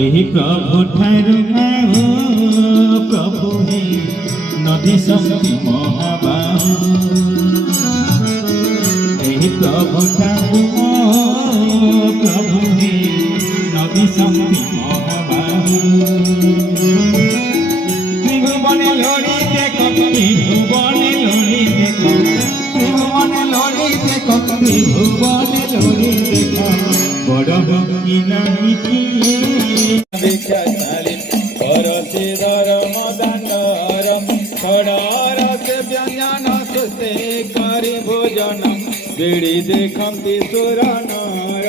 ଏହି ପ୍ରଭୁ ଠାରୁ ମାହୁ ପ୍ରଭୁ ହେ ନଦୀ ଶକ୍ତି ମହାବାହୁ ଏହି ପ୍ରଭୁ ଠାରୁ ପ୍ରଭୁ ହେ ନଦୀ ଶକ୍ତି ମହାବାହୁ ত্রিভুবনে লড়ি দেখো ত্রিভুবনে লড়ি দেখো ত্রিভুবনে লড়ি দেখো ত্রিভুবনে লড়ি দেখো বড় ভক্তি নাহি কিয়ে ভিক্ষাশালী করছে ধর্ম দানর খড়রসে ব্যঞ্জন সুতে করি ভোজন বিড়ি দেখন্তি সুরনর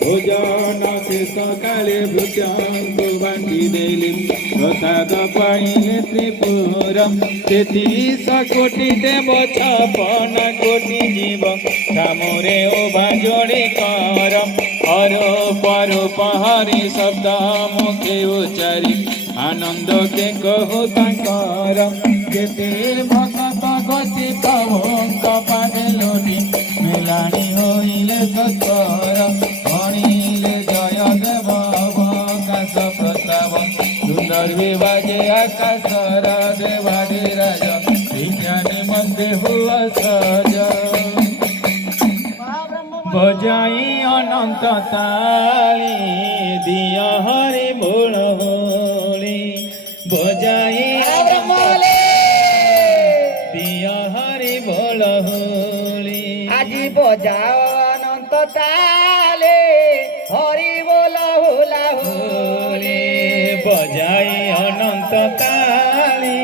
ভোজন সে সকালে ভৃত্যাঙ্কু বাଣ୍ଟି দেলি প্রসাদ পাইলে ত্রিপুরম 33 কোটি দেব 56 কোটি জীব কামরে ওভা যোড়ি কর হর পর পহরি শব্দ মুখে উচ্চারি আনন্দ কে কহু তাঙ্কর যেতে ভক্ত গতি প্রভুঙ্ক পাদে লোটি মেলানি হইলে সত্তর হরিলে জয় দেব আকাশ প্রতাপ সুন্দর বিবাজে আকাশর দেবাদি রাজ বিজ্ঞানী মধ্যে হুয়া সজ বজাই অনন্ত তালি দিয়া হরি বোল হোলি বজাই দিয়া হরি বোল হোলি আজি বজাও অনন্ত তালে হরি বোল হুলা হোলি বজাই অনন্ত তালি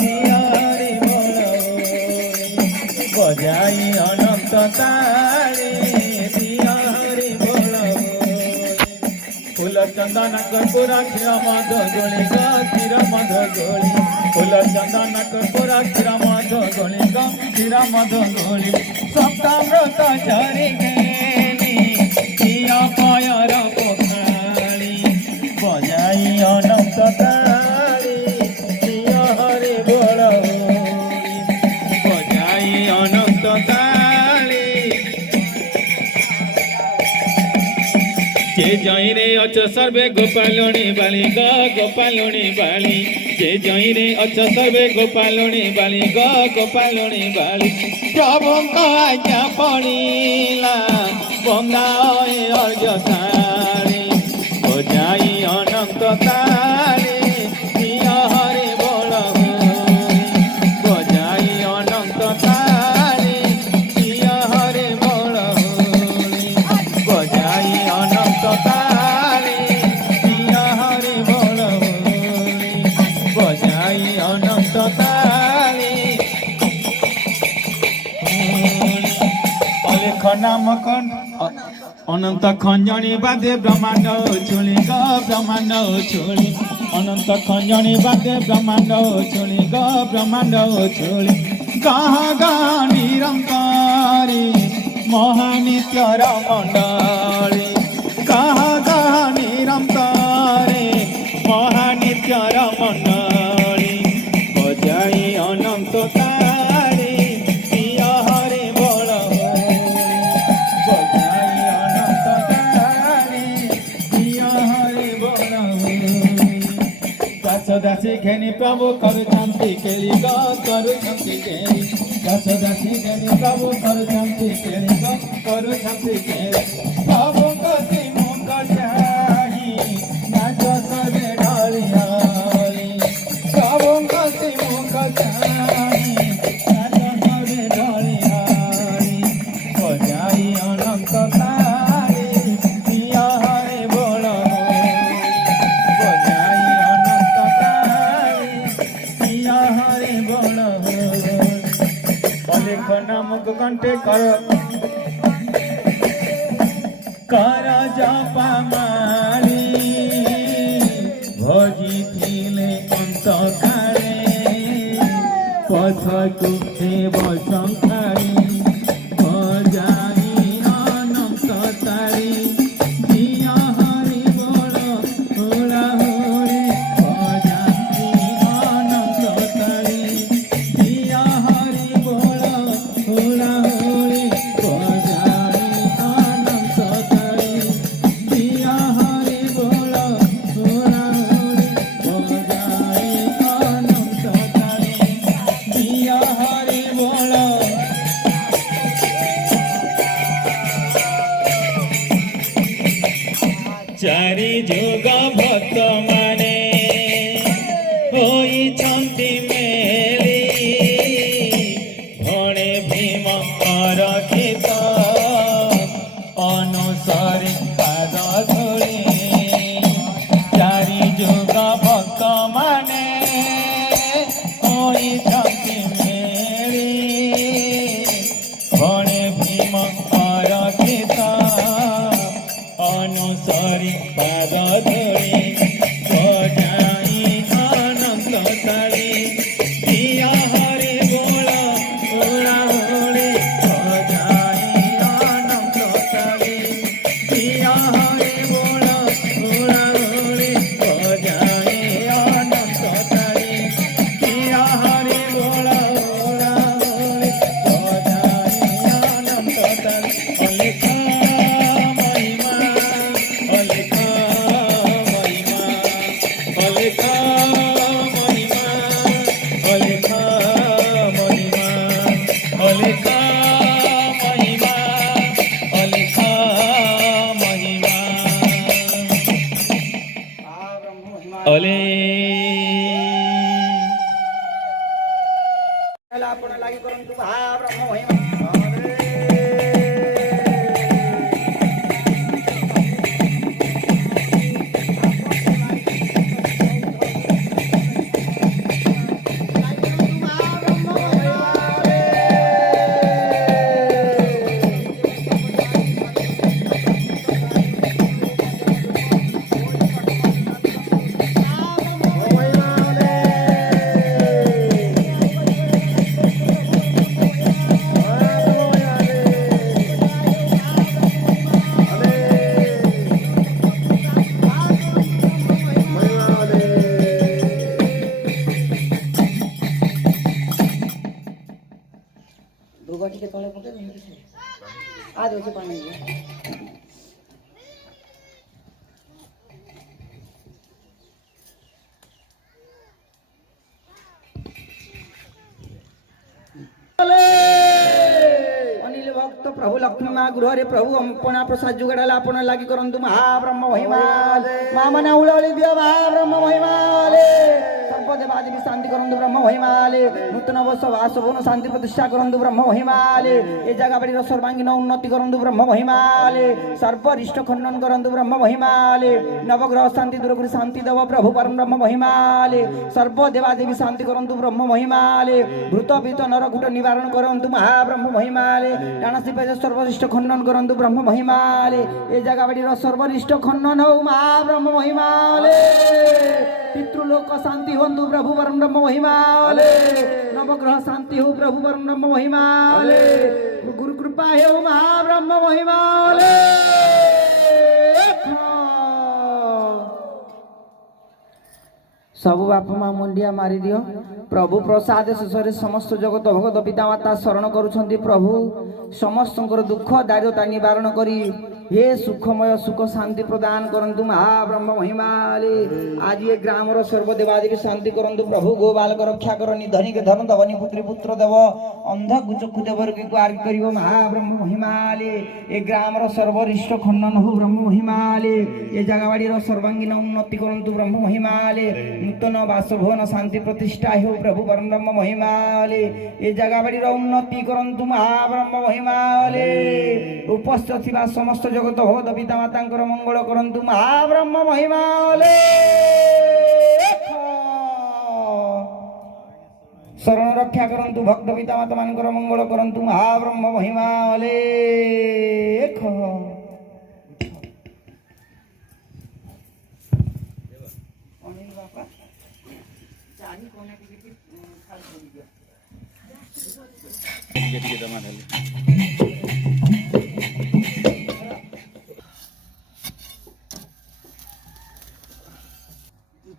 দিয়া হরি বোল হোলি বজাই অনন্ত তালি দিয়া হরি বোল হোলি ফুল চন্দন কর্পূরা ক্ষীর মধ গোলি ক্ষীর মধ গোলি ফুল চন্দন কর্পূরা ক্ষীর মধ গোলি ক্ষীর মধ গোলি সপ্তামৃত ঝরি গেলি প্রিয় পয়র পোখালি বজাই অনন্ত তালি প্রিয় হরি বোল হোলি বজাই অনন্ত তালি যে জয়রে অছ সর্বে গোপালুণী বালি গোপালুণী বালি যে জয়রে অছ সর্বে গোপালুণী বালি গোপালুণী বালি প্রভুঙ্ক আজ্ঞা পড়িলা বন্দা অর্ঘ থালি বজাই অনন্ত তালি প্রিয় হরি বোল হোলি বজাই অনন্ত তালি প্রিয় হরি বোল হোলি বজাই অনন্ত তালি প্রিয় হরি বোল হোলি বজাই অনন্ত তালি অলেখ নাম অনন্ত খঞ্জনি বাদে ব্রহ্মাণ্ড চুলি গ ব্রহ্মাণ্ড চুলি অনন্ত খঞ্জনি বাদে ব্রহ্মাণ্ড চুলি গ ব্রহ্মাণ্ড চুলি গাহ গাহ নিরঙ্কারি মহানিত্যর মণ্ডলী গাহ গাহ নিরঙ্কারি মহানিত্যর মণ্ডলী বজাই অনন্ত তালি প্রিয় হরি বোল হোলি বজাই অনন্ত তালি প্রিয় হরি বোল হোলি দাস দাসী ঘেনি প্রভু করুଛନ୍ତି কেলি গ করুଛନ୍ତି কেলি দাস দাসী ঘেনি প্রভু করুଛନ୍ତି কেলি গ করুଛନ୍ତି কেলি প্রভুଙ୍କ ଶ୍ରୀମୁଖ ଚାହିଁ ନାଚ ସର୍ବେ ଢଳି ହରି ପ୍ରଭୁଙ୍କ ଶ୍ରୀମୁଖ ଚାହିଁ ନାଚ ସର୍ବେ ଢଳି ହରି ବଜାଇ ଅନନ୍ତ ତାଳି ପ୍ରିୟ ହରି ବୋଳ ହୋଲି ବଜାଇ ଅନନ୍ତ ତାଳି ପ୍ରିୟ ହରି ବୋଳ ହୋଲି ଅଲେଖ ନାମକ କଣ୍ଠେ कर जपा माली भजिथिले अंत काले पथ कुखे बसंखारी बजाई अनंत तारी दिया हरि बोल होला होली बजाई अनंत तारी दिया हरि बोल होला होली बजाई अनंत तारी दिया हरि बोल होला ଅଲେ ଆପଣ ଲାଗି କରନ୍ତୁ ମହାବ୍ରହ୍ମ ମହିମା भोग टिके तले पके आ दो पानी अनिल भक्त प्रभु लक्ष्मी माँ गृह प्रभु अपना प्रसाद जुगाड़ा आपण लगी करंतु महाब्रह्म महिमा माँ मना उड़ी दियो महाब्रह्म महिमा सर्वदेवादेवी शांति करंतु ब्रह्म महिमाले नूतन वर्ष वासभवन शांति प्रतिष्ठा करंतु ब्रह्म महिमाले ए जगह बाड़ी सर्वांगीन उन्नति करंतु ब्रह्म महिमाले सर्वरिष्ट खंडन करंतु ब्रह्म महिमाले नवग्रह शांति दूर कर शांति देव प्रभु परम ब्रह्म महिमाले सर्वदेवादेवी शांति करंतु ब्रह्म महिमाले भूत भीत नरकूट निवारण करंतु महाब्रह्म महिमाले डाणासी पेज सर्वरिष्ट खंडन करंतु ब्रह्म महिमाले ए जगह बाड़ी सर्वरिष्ट खंडन हो महाब्रह्म महिमाले पितृलोक शांति होंतु प्रभु परम ब्रह्म महिमाले नवग्रह शांति हो प्रभु परम ब्रह्म महिमाले गुरु कृपा हो महाब्रह्म महिमाले सब बाप माँ मुंडिया मारी दियो प्रभु प्रसाद शेष समस्त जगत भगत पिता माता शरण करुछंती प्रभु समस्त दुख दारिद्रता निवारण करी हे सुखमय सुख शांति प्रदान करंतु महाब्रह्म महिमाले आज ये ग्राम सर्वदेवादेवी शांति करंतु प्रभु गो बालक रक्षा कर निधनी के धन दवनी पुत्री पुत्र देव अंध चक्षु देव को आर्ग करिवो महाब्रह्म महिमाले ए ग्राम सर्वरिष्ट खंडन हो ब्रह्म महिमाले ए जगहवाड़ी सर्वांगीन उन्नति करंतु ब्रह्म महिमाले नूतन बासभवन शांति प्रतिष्ठा हो प्रभु परम ब्रह्म महिमाले ए जगहवाड़ी उन्नति करंतु महाब्रह्म महिमाले उपस्थित थिबा समस्त जगत भगत पिता माता मंगल करंतु महाब्रह्म महिमाले शरण रक्षा करंतु भक्त पिता माता मानकर मंगल करंतु महाब्रह्म महिमाले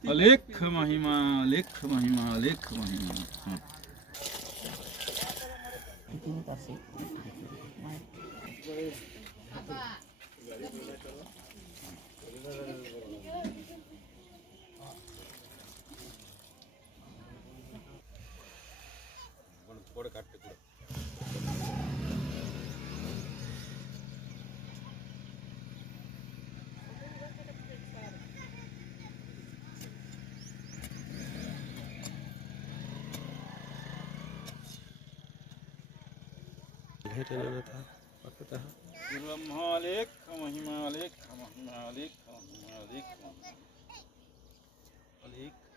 अलेख महिमा लेख महिमा लेख महिमा ब्रह्मा लेख महिमा लेख महिमा लेख महिमा लेख लेख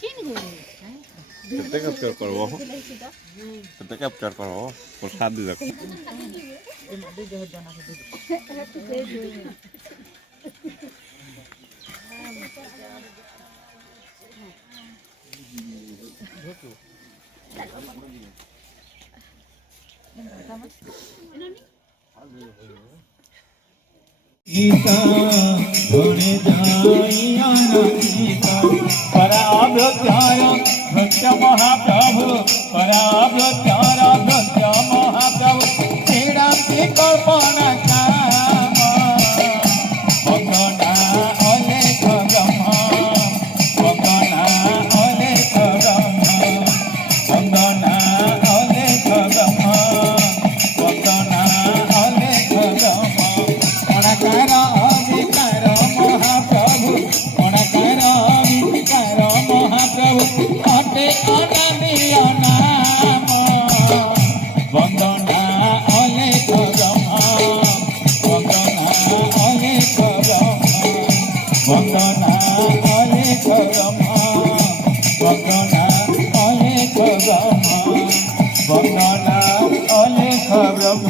Sini କେତେ କ୍ୟାପଚର କରିବ କେତେ କ୍ୟାପଚର କରିବ ପ୍ରସାଦ ଦେଖ गीता गुणे जाइया गीता पराभ्यार भक्त्य महाप्रभु पराभ्यार भक्त्य महाप्रभु क्रीड़ा की कल्पना काम भगना अलेख ब्रह्म भगना अलेख ब्रह्म भगना अलेख ब्रह्म भगना अलेख ब्रह्म अणकार अविकार महाप्रभु अणकार अविकार महाप्रभु अटे अनादि नाम वंदना अलेख ब्रह्म वंदना अलेख ब्रह्म वंदना अलेख ब्रह्म वंदना अलेख ब्रह्म वंदना अलेख ब्रह्म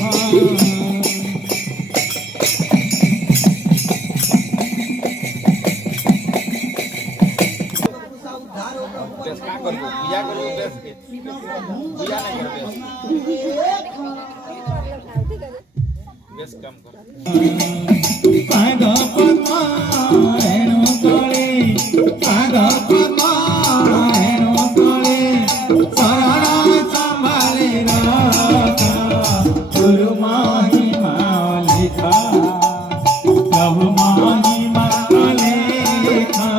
पूजा करो बेस के पूजा नहीं करो बेस काम करो पाद पद्मा रेणु तले पाद पद्मा रेणु तले शरण संभाले रखा गुरु महिमा लिखा प्रभु महिमा लिखा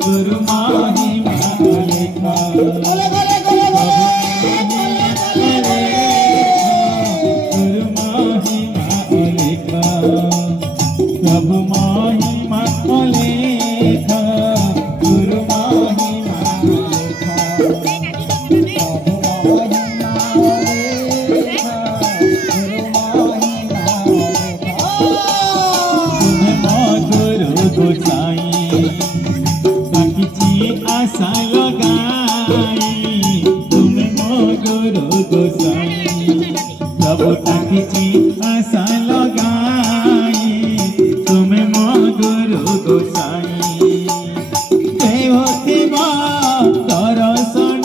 गुरु महिमा लिखा प्रभु महिमा लेखा गुरु महिमा लेखा प्रभु महिमा लेखा गुरु महिमा लेखा तुम्हें गुरु गोसाई बाकी आशा लगाई तुम्हें गुरु गोसाई प्रभु ताकी आशा लगाई तुम्हें मो गुरु गोसाई देवतिबा दर्शन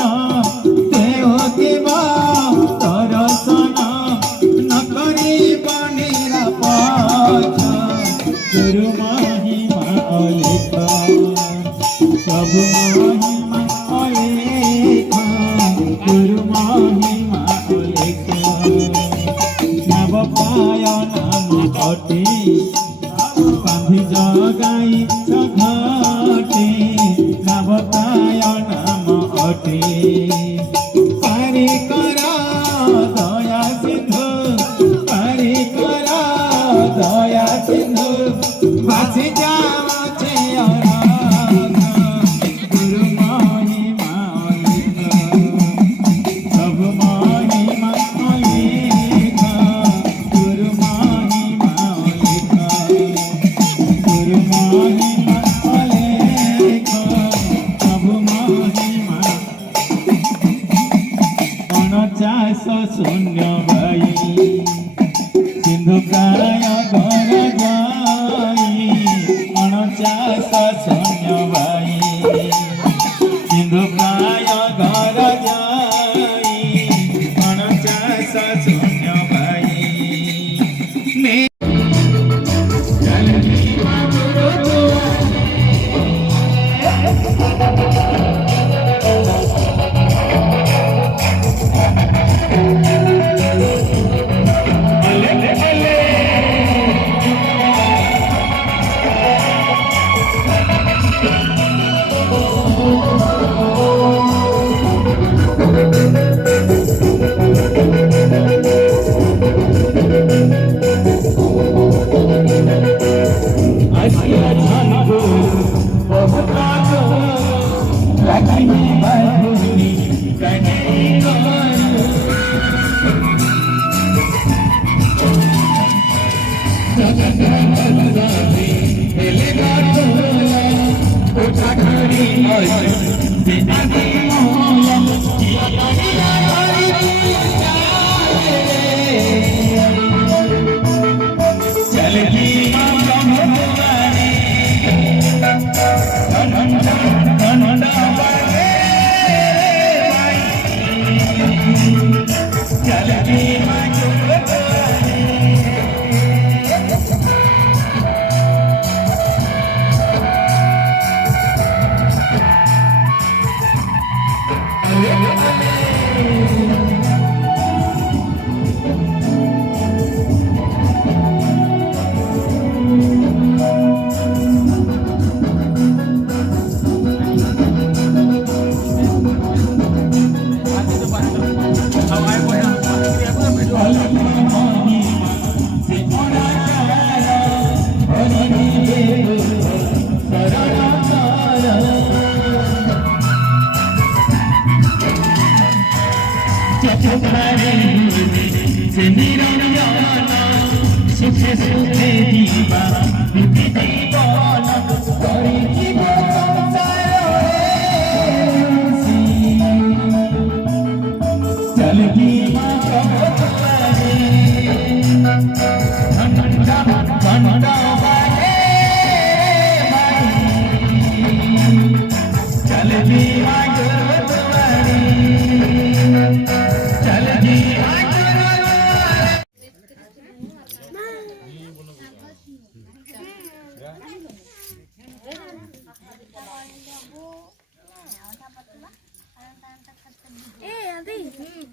देवतिबा दर्शन न करी बनेरा पाछ गुरु महिमा अलेख प्रभु महिमा अलेख गुरु महिमा अलेख नव पाय नाम अटे बांधि जगाई सघटे नवताय नाम अटे पारि कर दया सिंधु पारि कर दया सिंधु भासी जाऊचे गुरु महिमा प्रभु महिमा गुरु महिमा गुरु महिमा प्रभु महिमा अणचाश शून्य भाई सिंधु प्राय घर जाई अणचाश शून्य भाई सिंधु प्राय घर जाई अणचाश शून्य भाई Ele gato, o chakari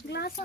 glass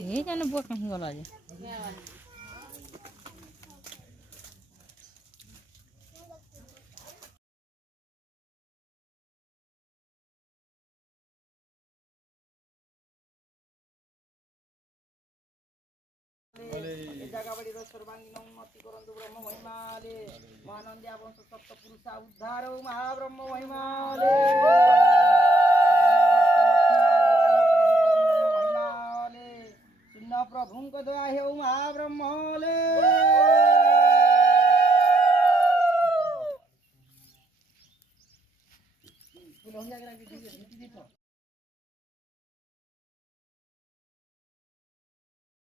ये जाने बुआ कहीं गला जे जगावड़ी सर्वांगीण उन्नति करंतु ब्रह्म महिमाले महानंदिया वंश सप्त पुरुषा उद्धार महाब्रह्म महिमाले शून्य प्रभु को दया हे महाब्रह्मले फूल हो जाएगा